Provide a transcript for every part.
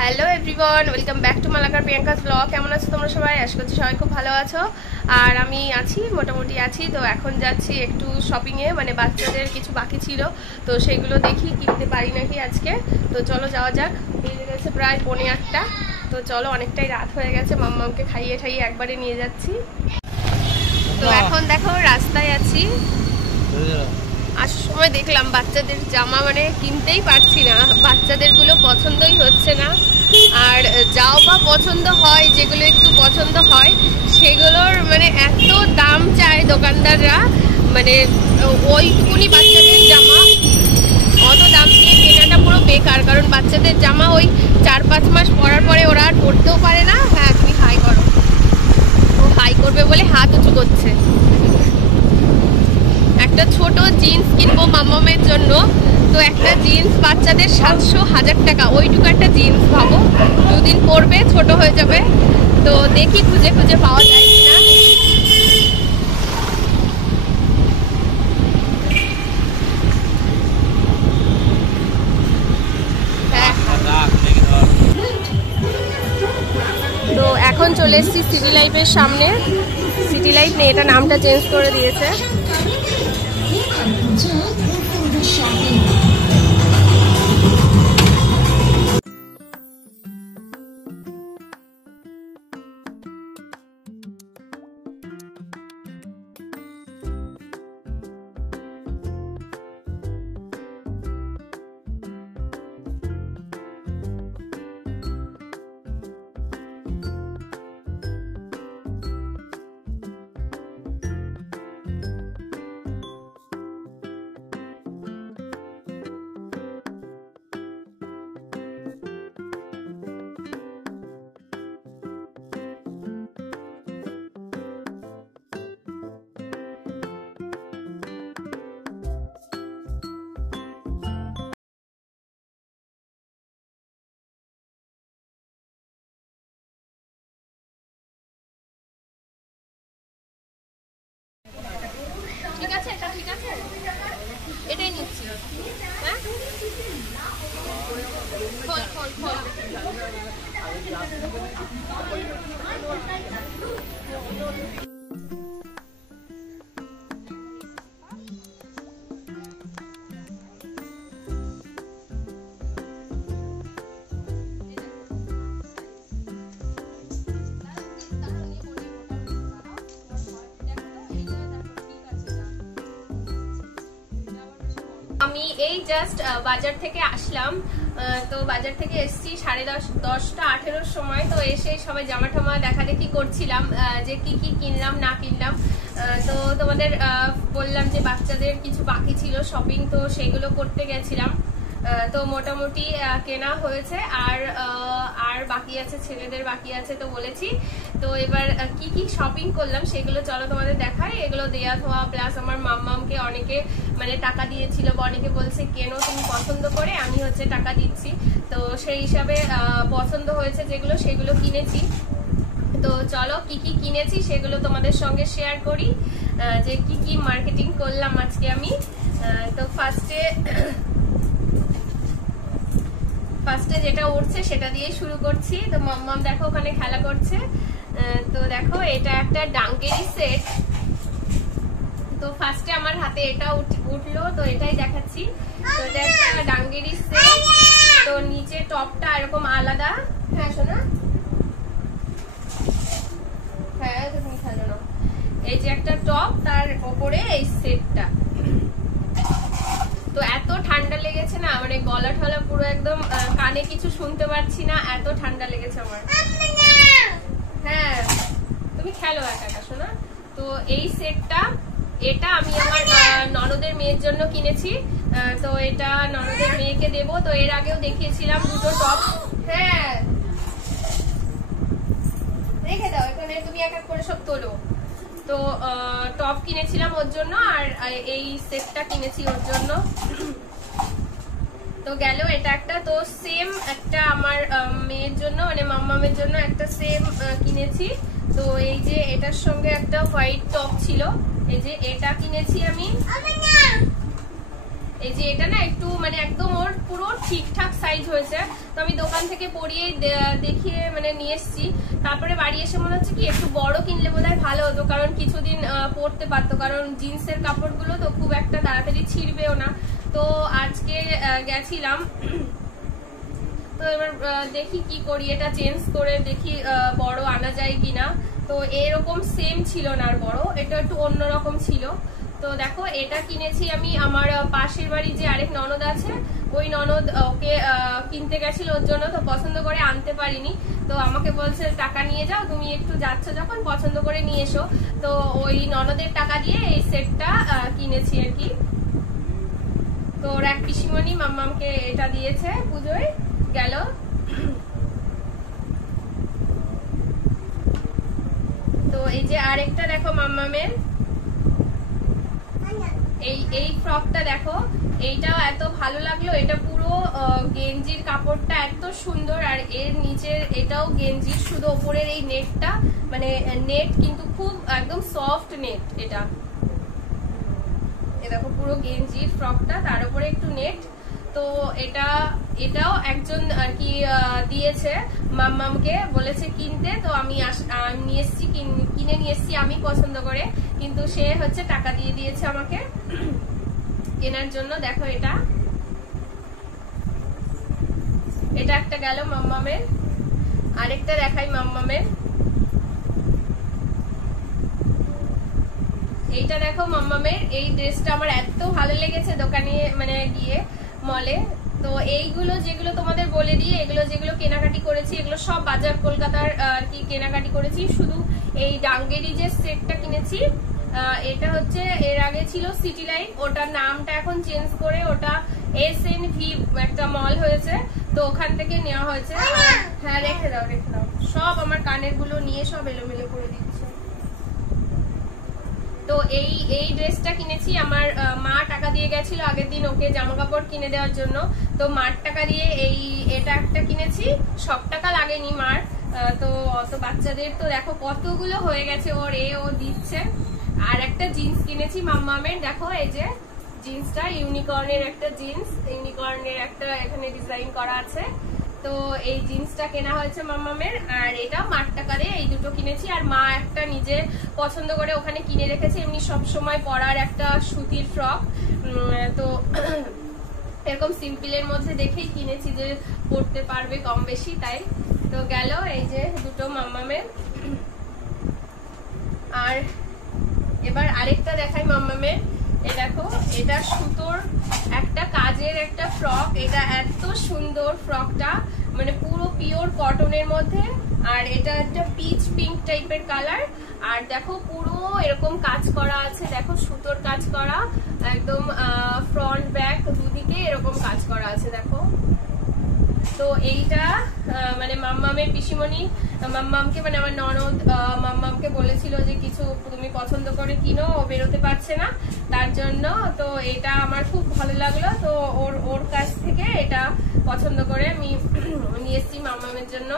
Hello everyone, welcome back to Malakar Priyanka's blog. কেমন আছো তোমরা সবাই? আশা করছি সবাই খুব ভালো আছো। আর আমি আছি, মোটামুটি আছি। তো এখন যাচ্ছি একটু শপিংয়ে, মানে বাচ্চাদের কিছু বাকি ছিল, তো সেগুলো দেখি কিনতে পারি নাকি আজকে। তো চলো যাওয়া যাক। বেজে গেছে প্রায় 8:45। তো চলো, অনেকটাই রাত হয়ে গেছে। মাম্মামকে খাইয়ে ঠাইয়ে একবারে নিয়ে যাচ্ছি। তো এখন দেখো রাস্তায় আছি। আসার সময় দেখলাম বাচ্চাদের জামা মানে কিনতেই পারছি না, বাচ্চাদেরগুলো পছন্দই হচ্ছে না। আর যাও বা পছন্দ হয়, যেগুলো একটু পছন্দ হয় সেগুলোর মানে এত দাম চায় দোকানদাররা, মানে ওইটুকুনি বাচ্চাদের জামা অত দাম দিয়ে কেনাটা পুরো বেকার। কারণ বাচ্চাদের জামা ওই 4-5 মাস পরার পরে ওরা আর পরতেও পারে না। হ্যাঁ, তুমি হাই করো। ও হাই করবে বলে হাত উঁচু করছে। একটা ছোট জিন্স কিনবো মাম্মামের জন্য। তো একটা জিন্স বাচ্চাদের 700-1000 টাকা। ওইটুকু একটা জিন্স ভাবো, দুদিন পরবে ছোট হয়ে যাবে। তো দেখি খুঁজে খুঁজে পাওয়া যায় কিনা। তো এখন চলে এসেছি সিটি লাইফের সামনে। সিটি লাইফ নেই, এটা নামটা চেঞ্জ করে দিয়েছে। ঠিক আছে, এটা ঠিক আছে, এটাই নিচ্ছি। হ্যাঁ, খোল খোল খোল। আমি এই জাস্ট বাজার থেকে আসলাম। তো বাজার থেকে এসছি 10:30-10:18 সময়। তো এসে সবাই জামা টামা দেখা দেখি করছিলাম যে কি কি কিনলাম না কিনলাম। তো তোমাদের বললাম যে বাচ্চাদের কিছু বাকি ছিল শপিং, তো সেগুলো করতে গেছিলাম। তো মোটামুটি কেনা হয়েছে, আর বাকি আছে, ছেলেদের বাকি আছে তো বলেছি। তো এবার কি কি শপিং করলাম সেগুলো চলো তোমাদের দেখাই। এগুলো দেয়া ধোয়া প্লাস আমার মাম্মামকে অনেকে মানে টাকা দিয়েছিল, অনেকে বলছে কেন তুমি পছন্দ করে, আমি হচ্ছে টাকা দিচ্ছি। তো সেই হিসাবে পছন্দ হয়েছে যেগুলো সেগুলো কিনেছি। তো চলো কি কি কিনেছি সেগুলো তোমাদের সঙ্গে শেয়ার করি, যে কি কি মার্কেটিং করলাম আজকে আমি। তো ফার্স্টে যেটা উঠছে সেটা দিয়ে শুরু করছি। তো মাম্মাম দেখো ওখানে খেলা করছে। তো দেখো এটা একটা ডাঙ্গেরি সেট। তো ফার্স্টে আমার হাতে এটা উঠলো, তো এটাই দেখাচ্ছি। তো এটা একটা ডাঙ্গেরি সেট। তো নিচে টপটা এরকম আলাদা। হ্যাঁ শোনা, হ্যাঁ তুমি খেলো না। এই যে একটা টপ, তার উপরে এই সেটটা। তো এত ঠান্ডা লেগেছে না, মানে গলা ঠলা পুরো একদম কানে কিছু শুনতে পাচ্ছি না, এত ঠান্ডা লেগেছে আমার। হ্যাঁ তুমি খেলো একা একা শোনা। তো এই সেটটা, এটা আমি আমার ননদের মেয়ের জন্য কিনেছি। তো এটা ননদের মেয়েকে দেবো। তো এর আগেও দেখিয়েছিলাম দুটো টপ। হ্যাঁ রেখে দাও এখানে, তুমি এক এক করে সব তোলো। তো টপ কিনেছিলাম ওর জন্য, আর এই সেটটা কিনেছি ওর জন্য। তো গেল এটা একটা। তো সেম একটা আমার মেয়ের জন্য, মানে মাম্মামের জন্য একটা সেম কিনেছি। তো এই যে এটার সঙ্গে একটা হোয়াইট টপ ছিল, এই যে এটা কিনেছি আমি। এই যে এটা না একটু মানে একদম ওর পুরো ঠিকঠাক সাইজ হয়েছে। তো আমি দোকান থেকে পরিয়ে দেখিয়ে মানে নিয়ে এসেছি। তারপরে বাড়ি এসে মনে হচ্ছে কি একটু বড় কিনলে বোধহয় ভালো হতো, কারণ কিছুদিন পরতে পারতো, কারণ জিন্সের কাপড়গুলো তো খুব একটা তাড়াতাড়ি ছিঁড়বেও না। তো আজকে গেছিলাম, তো এবার দেখি কি করি, এটা চেঞ্জ করে দেখি বড় আনা যায় কিনা। তো এরকম সেম ছিল না, আর বড় এটা একটু অন্যরকম ছিল। তো দেখো এটা কিনেছি আমি, আমার পাশের বাড়ি যে আরেক ননদ আছে ওই ননদ ওকে কিনতে গেছিল ওর জন্য, তো পছন্দ করে আনতে পারিনি। তো আমাকে বলছে টাকা নিয়ে যাও, তুমি একটু যাচ্ছ যখন পছন্দ করে নিয়ে এসো। তো ওই ননদের টাকা দিয়ে এই সেটটা কিনেছি আর কি। তো ওর এক পিসিমণি মাম্মামকে এটা দিয়েছে পুজোয় গেল। তো এই যে আরেকটা দেখো মাম্মামের এই ফ্রকটা দেখো, এইটাও এত ভালো লাগলো। এটা পুরো গেঞ্জির কাপড়টা এত সুন্দর, আর এর নিচের এটাও গেঞ্জি, শুধু ওপরের এই নেটটা মানে নেট কিন্তু খুব একদম সফট নেট। এটা দেখো পুরো গেঞ্জির ফ্রকটা, তার উপরে একটু নেট। তো এটাও একজন আর কি দিয়েছে মাম্মামকে, বলেছে কিনতে। তো আমি নিয়ে এসছি, কিনে নিয়ে এসছি আমি পছন্দ করে, কিন্তু সে হচ্ছে টাকা দিয়ে দিয়েছে আমাকে কেনার জন্য। দেখো এটা একটা গেল মাম্মামের। আরেকটা দেখাই মাম্মামের, এইটা দেখো মাম্মামের। এই ড্রেসটা আমার এত ভালো লেগেছে দোকানে মানে গিয়ে মলে। তো এইগুলো যেগুলো তোমাদের বলে দিয়ে, এগুলো যেগুলো কেনাকাটি করেছি এগুলো সব বাজার কলকাতার আর কি কেনাকাটি করেছি। শুধু এই ডাঙ্গেরি যে সেটটা কিনেছি, এটা হচ্ছে এর আগে ছিল সিটি লাইফ, ওটার নামটা এখন চেঞ্জ করে ওটা SNV একটা মল হয়েছে, তো ওখান থেকে নেওয়া হয়েছে। হ্যাঁ রেখে দাও রেখে দাও, সব আমার কানের গুলো নিয়ে সব এলোমেলো করে দিচ্ছে। তো এই ড্রেসটা কিনেছি, আমার মা টাকা দিয়ে গেছিল আগের দিন ওকে জামা কাপড় কিনে দেওয়ার জন্য। তো মার টাকা দিয়ে এটা একটা কিনেছি, সব টাকা লাগেনি মার। তো অত বাচ্চাদের তো দেখো কতগুলো হয়ে গেছে ওর, ও দিচ্ছে। আর একটা জিন্স কিনেছি মাম্মামের, দেখো এই যে জিন্সটা ইউনিকর্নের একটা জিন্স, ইউনিকর্নের একটা এখানে ডিজাইন করা আছে। তো এই জিন্সটা কেনা হয়েছে মাম্মামের, আর এটা মার টাকা দিয়ে এই দুটো কিনেছি। আর মা একটা নিজে পছন্দ করে ওখানে কিনে রেখেছে, এমনি সব সময় পরার একটা সুতির ফ্রক। তো এরকম সিম্পলের মধ্যে দেখেই কিনেছি যে পরতে পারবে কম বেশি, তাই। তো গেল এই যে দুটো মাম্মামের। আর এবার আরেকটা দেখাই মাম্মামের। এই দেখো এটা সুতোর একটা কাজের একটা ফ্রক, এটা এত সুন্দর ফ্রকটা, মানে পুরো পিওর কটনের মধ্যে। আর এটা একটা পিচ পিঙ্ক টাইপের কালার, আর দেখো পুরো এরকম কাজ করা আছে, দেখো সুতোর কাজ করা একদম, ফ্রন্ট ব্যাক দুদিকে এরকম কাজ করা আছে দেখো। তো এইটা মানে মাম্মামের পিসিমণি মাম্মামকে মানে আমার ননদ মাম্মামকে বলেছিল যে কিছু তুমি পছন্দ করে কিনো, ও বেরোতে পারছে না তার জন্য। তো এটা আমার খুব ভালো লাগলো, তো ওর কাছ থেকে এটা পছন্দ করে আমি নিয়ে এসেছি মাম্মামের জন্য।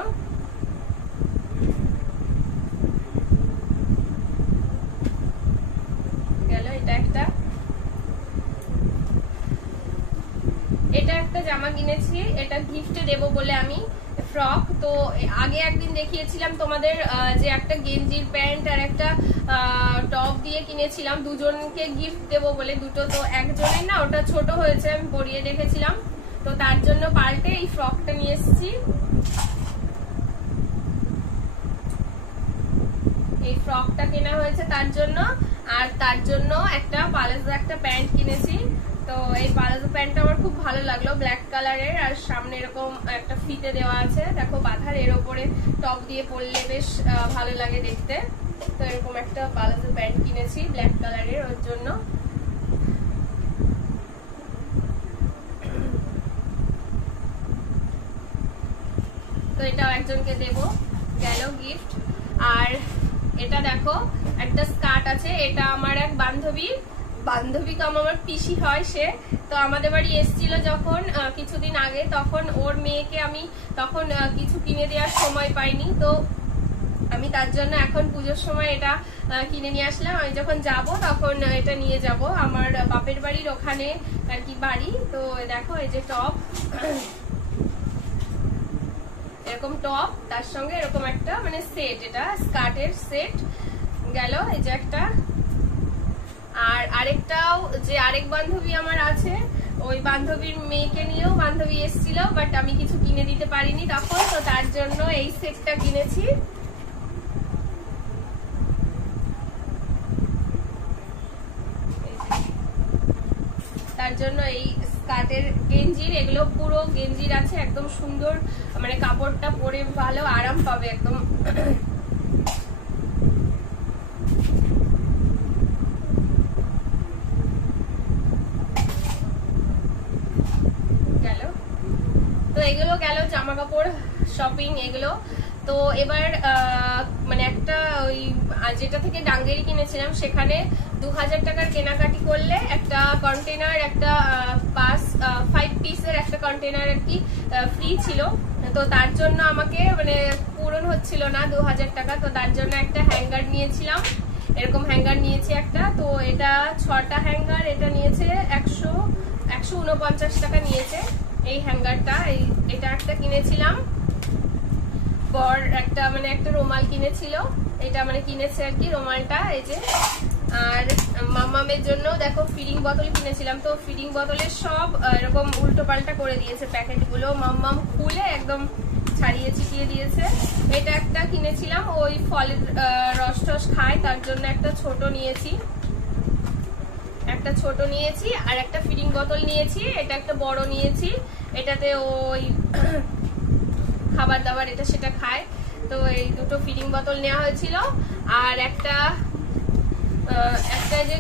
গেল এটা একটা জামা কিনেছি, এটা গিফটে দেবো বলে আমি, ফ্রক। তো আগে একদিন দেখিয়েছিলাম তোমাদের যে একটা গেঞ্জির প্যান্ট আর একটা টপ দিয়ে কিনেছিলাম দুজনকে গিফট দেবো বলে দুটো। তো একজনের না ওটা ছোট হয়েছে, আমি পরিয়ে রেখেছিলাম, তো তার জন্য পাল্টে এই ফ্রকটা নিয়ে এসেছি। এই ফ্রকটা কেনা হয়েছে তার জন্য, আর তার জন্য একটা পালাজো একটা প্যান্ট কিনেছি। তো এই পালাজো প্যান্টটা আমার খুব ভালো লাগলো, ব্ল্যাক কালারের, আর সামনে এরকম একটা ফিতে দেওয়া আছে দেখো বাঁধার, এর ওপরে টপ দিয়ে পরলে বেশ ভালো লাগে দেখতে। তো এরকম একটা পালাজো প্যান্ট কিনেছি ব্ল্যাক কালারের ওর জন্য। তো এটাও একজনকে দেবো, গেল গিফট। আর এটা দেখো একটা স্কার্ট আছে, এটা আমার এক বান্ধবী কাম আমার পিসি হয় সে। তো আমাদের বাড়ি এসেছিল যখন কিছুদিন আগে, তখন ওর মেয়েকে আমি তখন কিছু কিনে দেওয়ার সময় পাইনি, তো আমি তার জন্য এখন পুজোর সময় এটা কিনে নিয়ে আসলাম। আমি যখন যাব তখন এটা নিয়ে যাব, আমার বাপের বাড়ির ওখানে আর কি বাড়ি। তো দেখো এই যে টপ, এরকম টপ, তার সঙ্গে এরকম একটা মানে সেট, এটা স্কার্টের সেট গেল, এই যে একটা। আর আরেকটাও যে আরেক বান্ধবী আমার আছে, ওই বান্ধবীর মেয়েকে নিয়েও বান্ধবী এসেছিল, বাট আমি কিছু কিনে দিতে পারিনি তখন, তো তার জন্য এই সেটটা কিনেছি। তার জন্য এই স্কার্টের গেঞ্জির, এগুলো পুরো গেঞ্জির আছে, একদম সুন্দর, মানে কাপড়টা পরে ভালো আরাম পাবে একদম। গেল তো এগুলো গেল জামা কাপড় শপিং এগুলো। তো এবার মানে একটা ওই যেটা থেকে ডাঙ্গেরি কিনেছিলাম সেখানে 2000 টাকার কেনাকাটি করলে একটা কন্টেনার, একটা 5 পিসের একটা কন্টেনার আর কি ফ্রি ছিল। তো তার জন্য আমাকে মানে পূরণ হচ্ছিল না 2000 টাকা, তো তার জন্য একটা হ্যাঙ্গার নিয়েছিলাম, এরকম হ্যাঙ্গার নিয়েছি একটা। তো এটা 6টা হ্যাঙ্গার, এটা নিয়েছে 149 টাকা নিয়েছে এই হ্যাঙ্গারটা। এটা একটা কিনেছিলাম, পর একটা মানে একটা রুমাল কিনেছিল, এটা মানে কিনেছে আর কি রুমালটা, এই যে। আর মাম্মামের জন্য দেখো ফিডিং বোতল কিনেছিলাম, তো ফিডিং বোতলের সব এরকম উল্টো পাল্টা করে দিয়েছে প্যাকেটগুলো, মাম্মাম খুলে একদম ছাড়িয়ে ছিটিয়ে দিয়েছে। এটা একটা কিনেছিলাম, ওই ফলের রস টস খায় তার জন্য একটা ছোট নিয়েছি, আর একটা ফিডিং বোতল নিয়েছি, এটা একটা বড় নিয়েছি, এটাতে ওই খাবার দাবার এটা সেটা খায়। তো এই দুটো ফিডিং বোতল নেওয়া হয়েছিল। আর একটা যে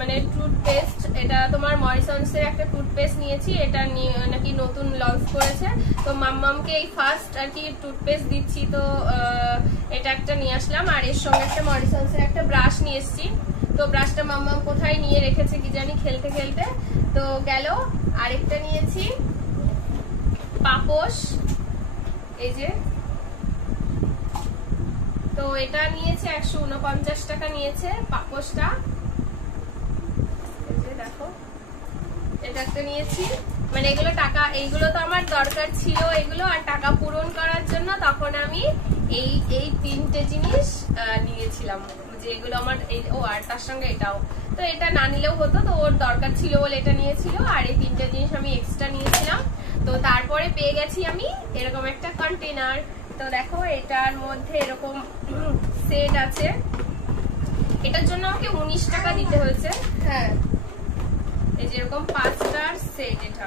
মানে টুথপেস্ট, এটা তোমার মরিসন্সের একটা টুথপেস্ট নিয়েছি, এটা নাকি নতুন লঞ্চ করেছে, তো মাম্মামকে এই ফার্স্ট আর কি টুথপেস্ট দিচ্ছি, তো এটা একটা নিয়ে আসলাম। আর এর সঙ্গে একটা মরিসন্সের একটা ব্রাশ নিয়ে এসেছি, তো ব্রাশটা মাম্মাম কোথায় নিয়ে রেখেছে কি জানি খেলতে খেলতে, তো গেল। আরেকটা নিয়েছি পাপোশ, এই যে, তো এটা নিয়েছে 149 টাকা নিয়েছে পাপোশটা, এই যে দেখো এটা একটা নিয়েছি। মানে এগুলো টাকা, এইগুলো তো আমার দরকার ছিল এগুলো, আর টাকা পূরণ করার জন্য তখন আমি এই 3টে জিনিস নিয়েছিলাম, যে এগুলো আমার আর তার সঙ্গে এটাও, তো এটা না নিলেও হতো, তো ওর দরকার ছিল বলে এটা নিয়েছিল। আর এই 3টে জিনিস আমি এক্সট্রা নিয়েছিলাম। তো তারপরে পেয়ে গেছি আমি এরকম একটা কন্টেনার, তো দেখো এটার মধ্যে এরকম সেট আছে, এটার জন্য আমাকে 19 টাকা দিতে হয়েছে। হ্যাঁ, এই যে এরকম 5টার সেট, এটা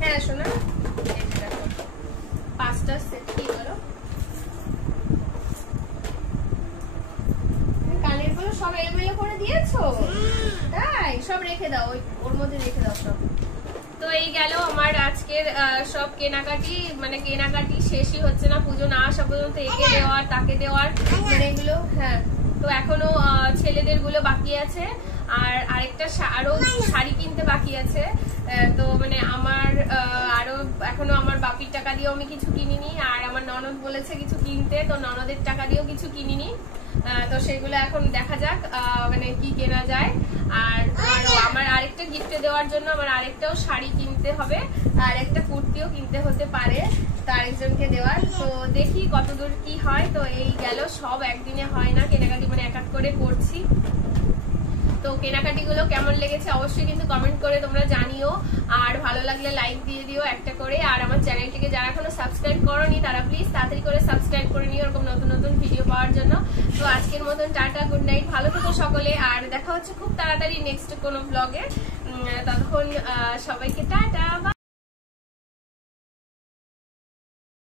হ্যাঁ শোনা, এই যে দেখো 5টার সেট। কি বলো, কানের গুলো সব এলোমেলো করে দিয়েছো? তাই সব রেখে দাও, ওর মধ্যে রেখে দাও সব। তো এই গেল আমার আজকের সব কেনাকাটি, মানে কেনাকাটি শেষই হচ্ছে না, পুজো না আসা পর্যন্ত একে দেওয়ার তাকে দেওয়ার, মানে এগুলো। হ্যাঁ, তো এখনো ছেলেদের গুলো বাকি আছে, আর আরেকটা আরো শাড়ি কিনতে বাকি আছে। তো মানে আমার আরো এখনো আমার বাপির টাকা দিয়েও আমি কিছু কিনিনি, আর আমার ননদ বলেছে কিছু কিনতে, তো ননদের টাকা দিয়েও কিছু কিনিনি। তো সেগুলো এখন দেখা যাক মানে কি কেনা যায়। আর আমার আরেকটা গিফটে দেওয়ার জন্য আমার আরেকটাও শাড়ি কিনতে হবে, আর একটা কুর্তিও কিনতে হতে পারে তো আরেকজনকে দেওয়ার। তো দেখি কতদূর কি হয়। তো এই গেল, সব একদিনে হয় না কেনাকাটি, মানে এক এক করে করছি। তো কেনাকাটি গুলো কেমন লেগেছে অবশ্যই কিন্তু কমেন্ট করে তোমরা জানিও, আর ভালো লাগলে লাইক দিয়ে দিও একটা করে। আর আমার চ্যানেলটিকে যারা এখনো সাবস্ক্রাইব করোনি তারা প্লিজ তাড়াতাড়ি করে সাবস্ক্রাইব করে নিও এরকম নতুন নতুন ভিডিও পাওয়ার জন্য। তো আজকের মতন টাটা, গুড নাইট, ভালো থেকো সকলে, আর দেখা হচ্ছে খুব তাড়াতাড়ি নেক্সট কোনো ব্লগে। ততক্ষণ সবাইকে টাটা।